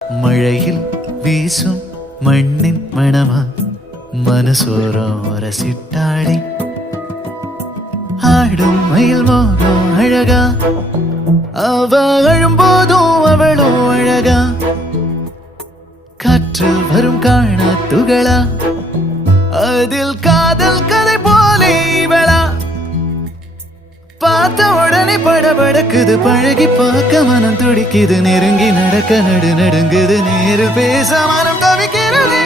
மழையில் வீசும் மண்ணின் மணமா மனசோரம் ரசிட்டாடி ஆடும் மயில் மோகம் அழகா அவ அழும்போதும் அவளும் அழகா காற்றில் வரும் காணா துகளா அதில் காதல் கதை போலே இவளா பார்த்த உடனே படபடக்குது பழகி பார்க்க மனம் துடிக்குது நெருங்கி நடக்க நடுங்குது நேரில் பேச மனம் தவிக்கிறது